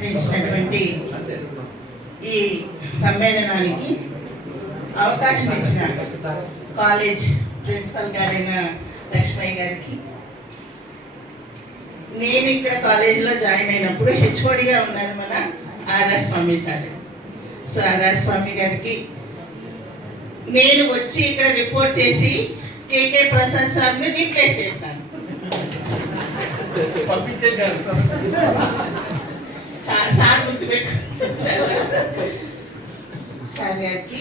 నిర్వహించినటువంటి ఈ సమ్మేళనానికి అవకాశం ఇచ్చిన కాలేజ్ ప్రిన్సిపల్ గారైన లక్ష్మయ్య గారికి, నేను ఇక్కడ కాలేజీలో జాయిన్ అయినప్పుడు హెచ్ఓడిగా ఉన్నారు మన RR Swamy sir. So RR స్వామి గారికి నేను వచ్చి ఇక్కడ రిపోర్ట్ చేసి కేకే ప్రసాద్ సార్ని రీప్లేస్ చేస్తాను. సార్ గుర్తుపెట్టారు సార్ గారికి.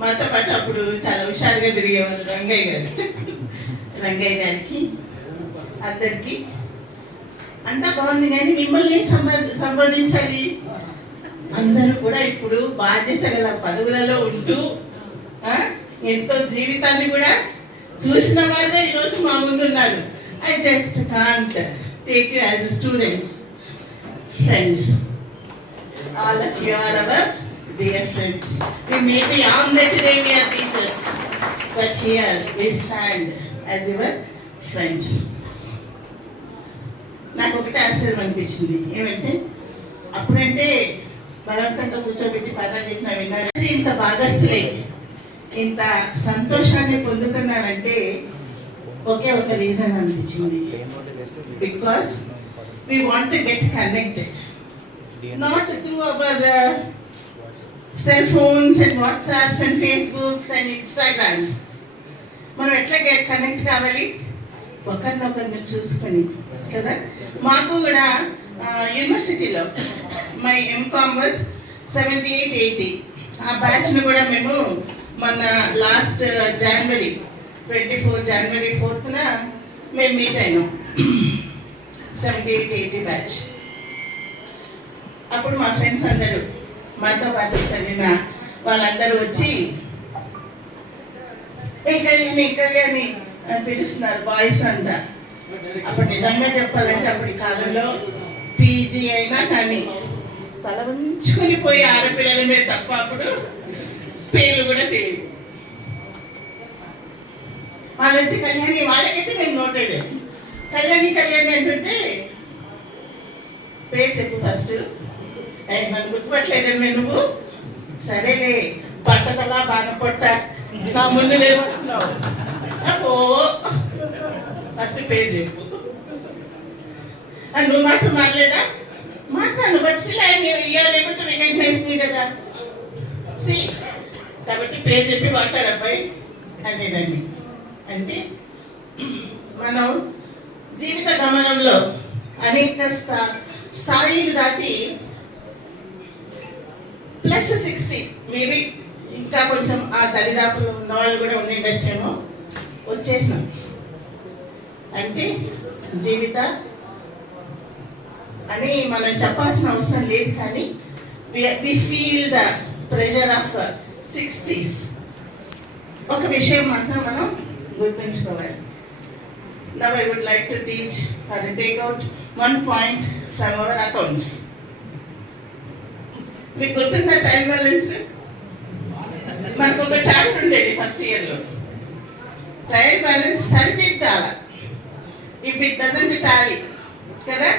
మాతో పాటు అప్పుడు చాలా హుషారుగా తిరిగేవాళ్ళు రంగయ్య గారికి అందరికి అంతా బాగుంది. కానీ మిమ్మల్ని సంబోధించాలి. అందరూ కూడా ఇప్పుడు బాధ్యత గల పదవులలో ఉంటూ ఎంతో జీవితాన్ని కూడా చూసిన వాళ్ళే ఈరోజు మా ముందున్నారు. I just can't take you as students, friends. All of you are our dear friends. We may be on that day we are teachers, but here we stand as your friends. నాకు ఒకటే ఆశ్చర్యం అనిపించింది. ఏమంటే అప్పుడంటే బలవంతంగా కూర్చోబెట్టి బాగా చెప్పిన విన్నారు. ఇంత భాగస్తులే ఇంత సంతోషాన్ని పొందుతున్నారంటే ఒకే ఒక రీజన్ అనిపించింది. Because we want to get connected, not through our cell phones and WhatsApps and Facebooks and Instagrams. మనం ఎట్లా కనెక్ట్ కావాలి? ఒకరినొకరిని చూసుకొని కదా. మాకు కూడా యూనివర్సిటీలో మై ఎంకామ్ వాజ్ 78-80. ఆ బ్యాచ్ను కూడా మేము మన లాస్ట్ జనవరి 24 జనవరి 4న మేము మీట్ అయినాం. 78-80 బ్యాచ్. అప్పుడు మా ఫ్రెండ్స్ అందరూ మాతో పాటు చదివిన వాళ్ళందరూ వచ్చి కళ్యాణి అని పిలుస్తున్నారు బాయ్స్ అంతా. అప్పుడు నిజంగా చెప్పాలంటే అప్పటి కాలంలో పీజీ అయినా కానీ తల ఉంచుకొని పోయి ఆడపిల్లల మీద తప్ప అప్పుడు పేర్లు కూడా తెలియదు. వాళ్ళు వచ్చి కళ్యాణి, వాళ్ళకైతే నేను నోటెడ్ కళ్యాణి అంటుంటే పేరు చెప్పు ఫస్ట్. నన్ను గుర్తుపట్టలేదేమే నువ్వు? సరేలే పట్టదలా బాగా పొట్ట నా ముందు నిలబడుతున్నావు. ఓ ఫస్ట్ పేరు చెప్పు. నువ్వు మాత్రం మారలేదా? మాట్లాడు but still I are able to recognise me కదా. సి కాబట్టి పేరు చెప్పి మాట్లాడు అబ్బాయి అనేదాన్ని. అంటే మనం జీవిత గమనంలో అనేక స్థాయిలు దాటి +60 మేబీ ఇంకా కొంచెం ఆ దరిదాపులో ఉన్న వాళ్ళు కూడా ఉండొచ్చేమో వచ్చేసినాం. అంటే జీవిత అని మనం చెప్పాల్సిన అవసరం లేదు. కానీ we feel the pressure of 60s. ఒక విషయం మాత్రం మనం గుర్తుంచుకోవాలి. Now I would like to teach or take out one point from our accounts. మీకు గుర్తుందా ట్రయల్ బ్యాలెన్స్? మనకు ఒక చాప్టర్ ఉండేది ఫస్ట్ ఇయర్లో. ట్రయల్ బ్యాలెన్స్ సరిదిద్దాల. ఇఫ్ ఇట్ డజంట్ టాలీ కదా,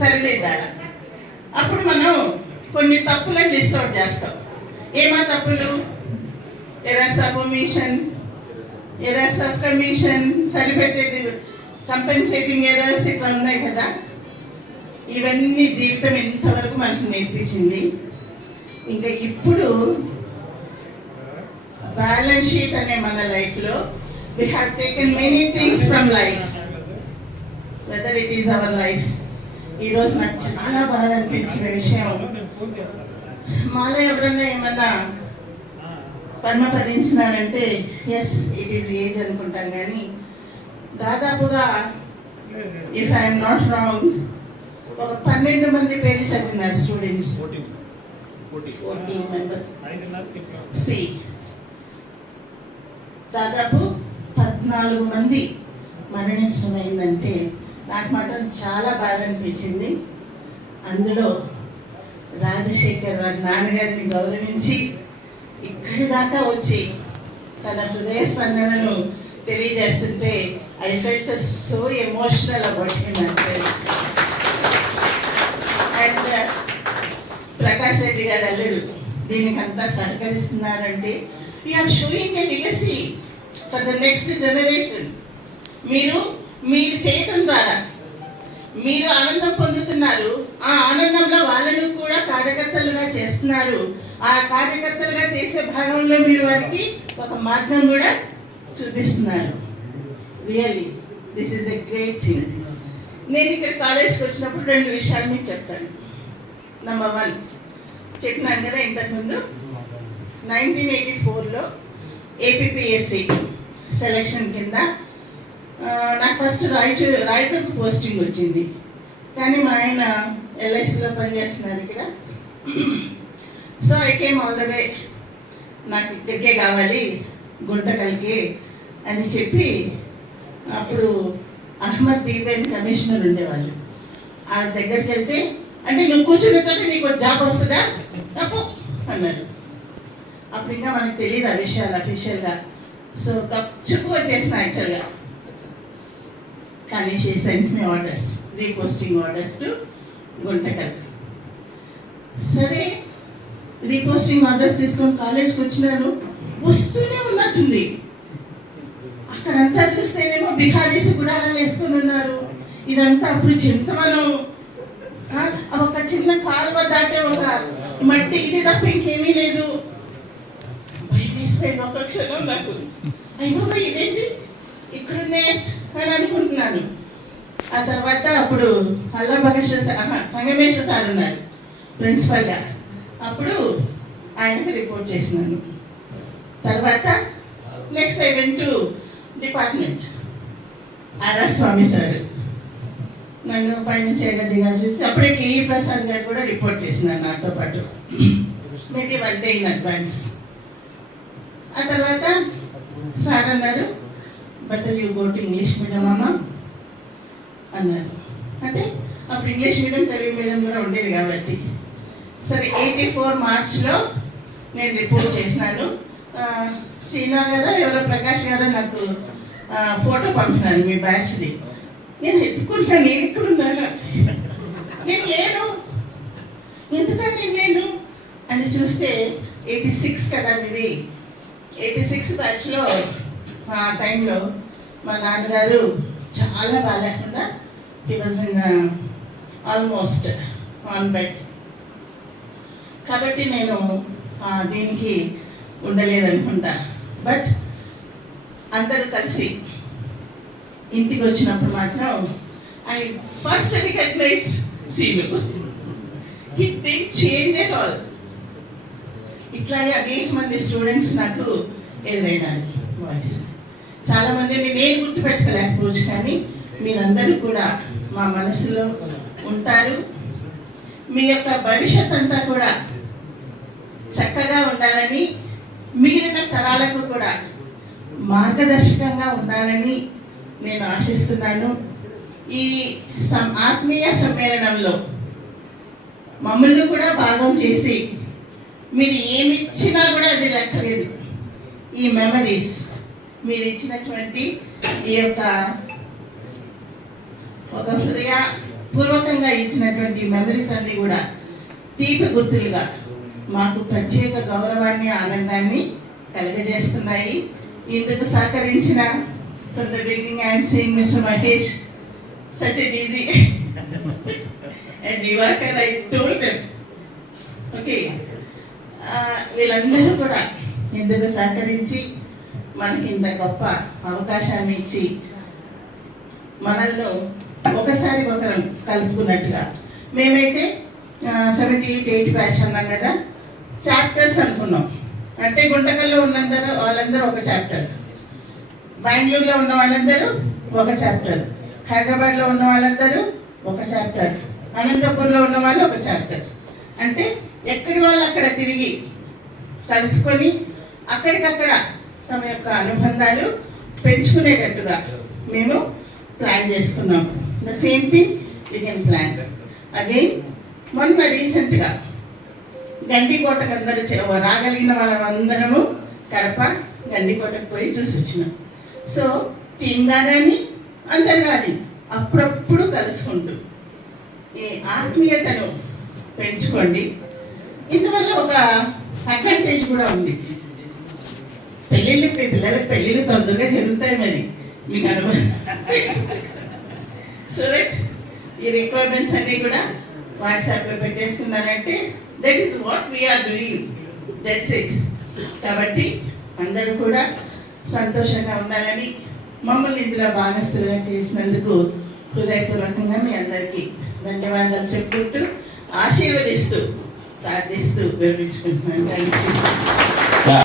సరిదిద్దాల. అప్పుడు మనం కొన్ని తప్పులను లిస్ట్ అవుట్ చేస్తాం. ఏమా తప్పులు? Errors of omission, errors of commission, సరిపెట్టేది కంపెన్సేటింగ్ ఎర్రర్స్, ఇట్లా ఉన్నాయి కదా. ఇవన్నీ జీవితం ఎంతవరకు మనకు నేర్పించింది. ఇంకా ఇప్పుడు బ్యాలెన్స్ షీట్ అనే మన లైఫ్లో we have taken many things from life, whether it is our life. ఈరోజు నాకు చాలా బాధ అనిపించిన విషయం, మాలో ఎవరన్నా ఏమన్నా పద్మపదించినారంటే ఎస్ ఇట్ ఈస్ ఏజ్ అనుకుంటాం. కానీ దాదాపుగా ఇఫ్ ఐఎమ్ నాట్ రాంగ్ ఒక 12 మంది పేరు చదివినారు స్టూడెంట్స్. 14 మెంబర్స్. సి దాదాపు 14 మంది మరణించడం అయిందంటే నాకు మాత్రం చాలా బాధ అనిపించింది. అందులో రాజశేఖర్ వారి నాన్నగారిని గౌరవించి ఇక్కడి దాకా వచ్చి తన హృదయ స్పందనను తెలియజేస్తుంటే I felt so emotional about him. And Prakash Reddy గారు అల్లుడు దీనికంతా సహకరిస్తున్నారంటే we are showing a legacy for the next generation. మీరు చేయటం ద్వారా మీరు ఆనందం పొందుతున్నారు. ఆ ఆనందంలో వాళ్ళను కూడా కార్యకర్తలుగా చేస్తున్నారు. ఆ కార్యకర్తలుగా చేసే భాగంలో మీరు వారికి ఒక మార్గం కూడా చూపిస్తున్నారు. Really this is a great thing. నేను ఇక్కడ కాలేజ్కి వచ్చినప్పుడు 2 విషయాలు మీకు చెప్తాను. నంబర్ 1 చెప్పినాను కదా ఇంతకుముందు, 1984లో ఏపీపీఎస్సి సెలక్షన్ కింద నాకు ఫస్ట్ రాయదుర్గ్ పోస్టింగ్ వచ్చింది. కానీ మా ఆయన ఎల్ఐసిలో పనిచేస్తున్నారు ఇక్కడ. So I came all the way, నాకు ఇక్కడికే కావాలి గుంటకల్కి అని చెప్పి, అప్పుడు అహ్మద్ దీవేన్ కమిషనర్ ఉండేవాళ్ళు. ఆ దగ్గరికి వెళ్తే, అంటే నువ్వు కూర్చున్న చోట నీకు జాబ్ వస్తుందా తప్పు అన్నారు. అప్పుడు ఇంకా మనకు తెలియదు ఆ విషయాలు అఫీషియల్గా. సో చెప్పుకో చేసిన యాక్చువల్గా. కానీ she sent me orders, reposting orders to Guntakal. సరే రీపోస్టింగ్ ఆర్డర్స్ తీసుకొని కాలేజ్కి వచ్చినాను. వస్తూనే ఉన్నట్టుంది. అక్కడంతా చూస్తేనేమో బిహారీస్ గుడారాలు వేసుకొని ఉన్నారు. ఇదంతా అప్పుడు చింతమనం, ఒక చిన్న కాలువ దాటే ఒక మట్టి, ఇది తప్ప ఇంకేమీ లేదు. భయమేసిపోయింది ఒక క్షణం నాకు. అయ్యో ఇదేంటి ఇక్కడున్నే అని అనుకుంటున్నాను. ఆ తర్వాత అప్పుడు సంగమేశ్వర సార్ ఉన్నారు ప్రిన్సిపల్గా. అప్పుడు ఆయనకు రిపోర్ట్ చేసినాను. తర్వాత next I went to department. R R Swamy sir నన్ను పైనుంచి ఎగదిగా చూసి అప్పుడే కేఈ ప్రసాద్ గారు కూడా రిపోర్ట్ చేసినారు నాతో పాటు, మేబీ 1 day ఇన్ అడ్వాన్స్. ఆ తర్వాత సార్ అన్నారు, better you go to English medium అమ్మా అన్నారు. అంటే అప్పుడు ఇంగ్లీష్ మీడియం తెలుగు మీడియం కూడా ఉండేది కాబట్టి. సరే 84 మార్చ్లో నేను రిపోర్ట్ చేసినాను. శ్రీనా గారు ఎవరో ప్రకాష్ గారు నాకు ఫోటో పంపినాను మీ బ్యాచ్ది. నేను ఎత్తుకుంటాను, నేను ఎక్కడున్నాను, నేను లేను, ఎందుకని నేను లేను అని చూస్తే 86 కదా మీది. 86 బ్యాచ్లో ఆ టైంలో మా నాన్నగారు చాలా బాగాలేకుండా, he was in almost on bed. కాబట్టి నేను దీనికి ఉండలేదనుకుంటా. బట్ అందరూ కలిసి ఇంటికి వచ్చినప్పుడు మాత్రం I first recognise Seenu. He did change at all. ఇట్లాగే అనేక మంది స్టూడెంట్స్ నాకు ఎదురైనారు. వాయిస్ చాలామంది నేను గుర్తుపెట్టుకోలేకపోవచ్చు, కానీ మీరందరూ కూడా మా మనసులో ఉంటారు. మీ యొక్క భవిష్యత్ అంతా కూడా చక్కగా ఉండాలని, మిగిలిన తరాలకు కూడా మార్గదర్శకంగా ఉండాలని నేను ఆశిస్తున్నాను. ఈ ఆత్మీయ సమ్మేళనంలో మమ్మల్ని కూడా భాగం చేసి మీరు ఏమిచ్చినా కూడా అది లెక్కలేదు. ఈ మెమరీస్ మీరు ఇచ్చినటువంటి ఈ యొక్క ఒక హృదయపూర్వకంగా ఇచ్చినటువంటి మెమరీస్ అన్నీ కూడా తీపి గుర్తులుగా మాకు ప్రత్యేక గౌరవాన్ని, ఆనందాన్ని కలుగజేస్తున్నాయి. ఇందుకు సహకరించిన from the beginning I am saying Mr. Mahesh, such a busy and Divakar, I told them, okay, వీళ్ళందరూ కూడా ఇందుకు సహకరించి మనకి ఇంత గొప్ప అవకాశాన్ని ఇచ్చి మనల్లో ఒకసారి ఒకరం కలుపుకున్నట్టుగా. మేమైతే 78 బ్యాచ్ అన్నాం కదా, చాప్టర్స్ అనుకున్నాం. అంటే గుంటకల్లో ఉన్నందరూ వాళ్ళందరూ ఒక చాప్టర్, బెంగళూరులో ఉన్న వాళ్ళందరూ ఒక చాప్టర్, హైదరాబాద్లో ఉన్న వాళ్ళందరూ ఒక చాప్టర్, అనంతపూర్లో ఉన్న వాళ్ళు ఒక చాప్టర్. అంటే ఎక్కడి వాళ్ళు అక్కడ తిరిగి కలుసుకొని అక్కడికక్కడ తమ యొక్క అనుబంధాలు పెంచుకునేటట్టుగా మేము ప్లాన్ చేసుకున్నాం. The same thing we can plan again. మొన్న రీసెంట్గా గండికోటకు అందరూ రాగలిగిన వాళ్ళందరము కడప గండికోటకు పోయి చూసి వచ్చినాం. సో టీమ్గా కానీ అందరు కానీ అప్పుడప్పుడు కలుసుకుంటూ ఈ ఆత్మీయతను పెంచుకోండి. ఇందువల్ల ఒక అడ్వాంటేజ్ కూడా ఉంది. పిల్లలకు పెళ్ళిళ్ళు తొందరగా జరుగుతాయి. మరి మీకు అనుభవం సో దట్ ఈ రిక్వైర్మెంట్స్ అన్నీ కూడా వాట్సాప్లో పెట్టేసుకున్నారంటే that is what we are doing, that's it. కాబట్టి అందరూ కూడా సంతోషంగా ఉండాలని, మమ్మల్ని ఇందులో భాగస్తులుగా చేసినందుకు హృదయపూర్వకంగా మీ అందరికీ ధన్యవాదాలు చెప్పుకుంటూ ఆశీర్వదిస్తూ ప్రార్థిస్తూ వివరించుకుంటున్నాను. Thank you.